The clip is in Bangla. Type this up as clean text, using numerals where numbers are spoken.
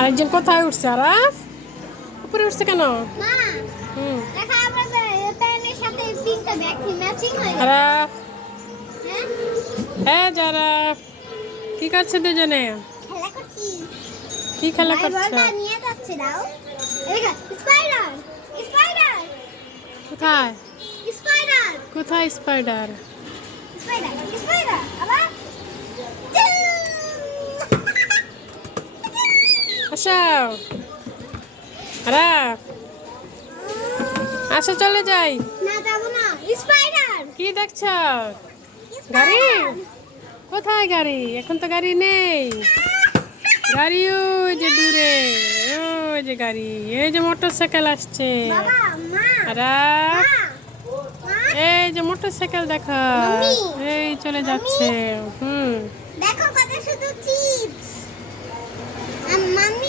আরেকজন কোথায় উঠছে? আরাফ উপরে উঠছে কেন? মা হুম দেখা আমাদের প্যান্টের সাথে পিঙ্কটা ব্যাগ ম্যাচিং হয়ে গেছে। আরাফ, হ্যাঁ হ্যাঁ যারা কি করছে দুজনে? খেলা করছি। কি খেলা ভাই করছো? বলটা নিয়ে যাচ্ছে দাও। এই স্পাইডার স্পাইডার কোথায়? স্পাইডার কোথায় স্পাইডার? স্পাইডার স্পাইডার আবার আসো আরাফ, আসো চলে যাই। না যাবো না। স্পাইডার কি দেখছো? গাড়ি? কোথায় গাড়ি? এখন তো গাড়ি নেই। গাড়ি ওই যে দূরে, ওই যে গাড়ি, এই যে মোটরসাইকেল আসছে। বাবা মা আরাফ, মা মা এই যে মোটরসাইকেল দেখো, মাম্মি, এই চলে মাম্মি। যাচ্ছে। হুম